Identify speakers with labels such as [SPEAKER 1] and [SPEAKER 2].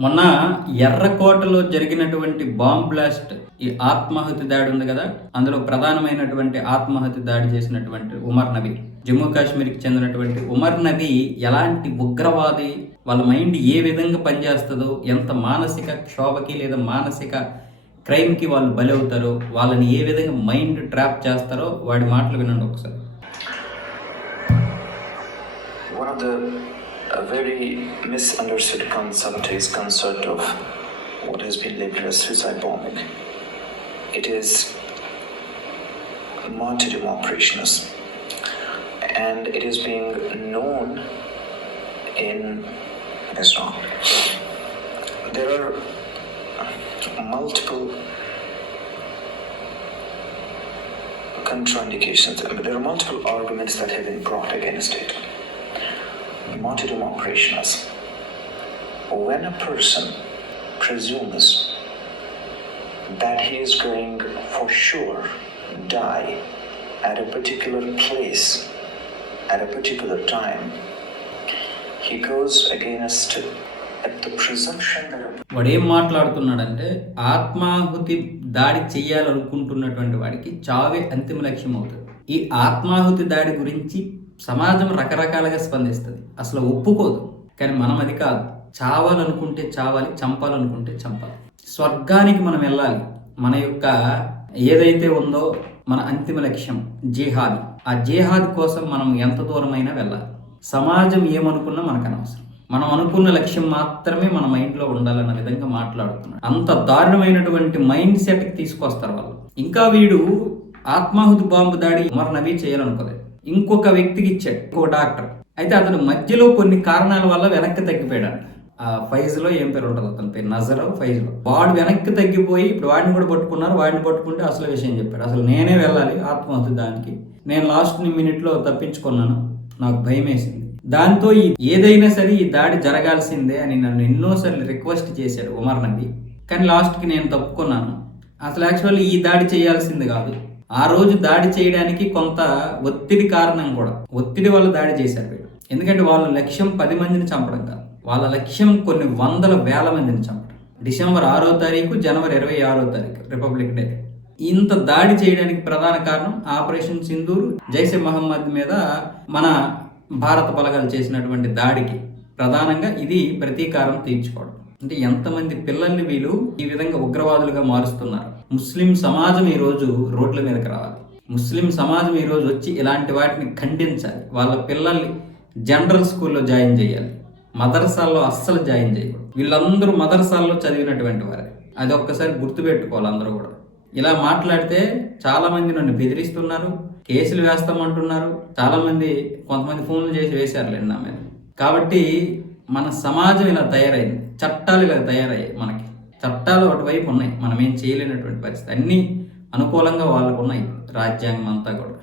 [SPEAKER 1] మొన్న ఎర్రకోటలో జరిగినటువంటి bomb blast ఈ ఆత్మాహుతి దాడి ఉంది కదా? అందులో ప్రధానమైనటువంటి ఆత్మాహుతి దాడి చేసినటువంటి ఉమర్ నబీ. జమ్మూ కాశ్మీర్కి చెందినటువంటి ఉమర్ నబీ ఎలాంటి ఉగ్రవాది వాళ్ళ మైండ్ ఏ విధంగా పనిచేస్తుందో ఎంత మానసిక క్షోభకి లేదా మానసిక క్రైమ్కి వాళ్ళు బలి అవుతారో వాళ్ళని ఏ విధంగా మైండ్ ట్రాప్ చేస్తారో వాడి మాటలు వినండి ఒకసారి.
[SPEAKER 2] Uh, very misunderstood concept is concept of what has been labeled as suicide bombing. It is martyrdom operations, and it is being known in Islam. There are multiple contraindications. There are multiple arguments that have been brought against it. Martyrdom operations. When a person presumes that he is going for sure die at a particular place at a particular time, he goes against
[SPEAKER 1] వాడు ఏం మాట్లాడుతున్నాడంటే ఆత్మాహుతి దాడి చేయాలనుకుంటున్నటువంటి వాడికి చావే అంతిమ లక్ష్యం అవుతుంది ఈ ఆత్మాహుతి దాడి గురించి సమాజం రకరకాలుగా స్పందిస్తుంది. అసలు ఒప్పుకోదు. కానీ మనం అది కాదు. చావాలనుకుంటే చావాలి చంపాలనుకుంటే చంపాలి. స్వర్గానికి మనం వెళ్ళాలి. మన యొక్క ఏదైతే ఉందో మన అంతిమ లక్ష్యం జిహాద్. ఆ జిహాద్ కోసం మనం ఎంత దూరమైనా వెళ్ళాలి. సమాజం ఏమనుకున్నా మనకు అనవసరం. మనం అనుకున్న లక్ష్యం మాత్రమే మన మైండ్లో ఉండాలన్న విధంగా మాట్లాడుతున్నాడు. అంత దారుణమైనటువంటి మైండ్ సెట్కి తీసుకొస్తారు వాళ్ళు. ఇంకా వీడు ఆత్మాహుతి బాంబు దాడి ఉమర్ నబీ చేయాలనుకోలేదు. ఇంకొక వ్యక్తికి ఇచ్చాడు ఇంకో డాక్టర్. అయితే అతను మధ్యలో కొన్ని కారణాల వల్ల వెనక్కి తగ్గిపోయాడు. ఆ ఫైజ్లో ఏం పేరు ఉంటుంది అతని పేరు నజర్ ఫైజ్లో వాడు వెనక్కి తగ్గిపోయి ఇప్పుడు వాడిని కూడా పట్టుకున్నారు వాడిని పట్టుకుంటే అసలు విషయం చెప్పాడు. అసలు నేనే వెళ్ళాలి ఆత్మహత్య దానికి. నేను లాస్ట్ మినిట్లో తప్పించుకున్నాను. నాకు భయం వేసింది. దాంతో ఈ ఏదైనా సరే ఈ దాడి జరగాల్సిందే అని నన్ను ఎన్నోసార్లు రిక్వెస్ట్ చేశాడు ఉమర్ నబీ. కానీ లాస్ట్కి నేను తప్పుకున్నాను. అసలు యాక్చువల్లీ ఈ దాడి చేయాల్సింది కాదు. ఆ రోజు దాడి చేయడానికి కొంత ఒత్తిడి కారణం కూడా. ఒత్తిడి వల్ల దాడి చేశారు వీడు. ఎందుకంటే వాళ్ళ లక్ష్యం పది మందిని చంపడం కాదు. వాళ్ళ లక్ష్యం కొన్ని వందల వేల మందిని చంపడం. డిసెంబర్ ఆరో తారీఖు జనవరి ఇరవై ఆరో తారీఖు రిపబ్లిక్ డే. ఇంత దాడి చేయడానికి ప్రధాన కారణం ఆపరేషన్ సింధూరు జైసే మహమ్మద్ మీద మన భారత బలగాలు చేసినటువంటి దాడికి. ప్రధానంగా ఇది ప్రతీకారం తీర్చుకోవడం. అంటే ఎంతమంది పిల్లల్ని వీళ్ళు ఈ విధంగా ఉగ్రవాదులుగా మారుస్తున్నారు. ముస్లిం సమాజం ఈరోజు రోడ్ల మీదకి రావాలి. ముస్లిం సమాజం ఈరోజు వచ్చి ఇలాంటి వాటిని ఖండించాలి. వాళ్ళ పిల్లల్ని జనరల్ స్కూల్లో జాయిన్ చేయాలి. మదర్సాల్లో అస్సలు జాయిన్ చేయాలి వీళ్ళందరూ మదర్సాల్లో చదివినటువంటి వారే. అది ఒక్కసారి గుర్తుపెట్టుకోవాలి అందరూ కూడా. ఇలా మాట్లాడితే చాలామంది నన్ను బెదిరిస్తున్నారు కేసులు వేస్తామంటున్నారు. చాలామంది కొంతమంది ఫోన్లు చేసి వేశారులేండి నా మీద. కాబట్టి మన సమాజం ఇలా తయారైంది. చట్టాలు ఇలా తయారయ్యాయి మనకి. చట్టాలు అటువైపు ఉన్నాయి. మనం ఏం చేయలేనటువంటి పరిస్థితి. అన్నీ అనుకూలంగా వాళ్ళకు ఉన్నాయి రాజ్యాంగం అంతా కూడా.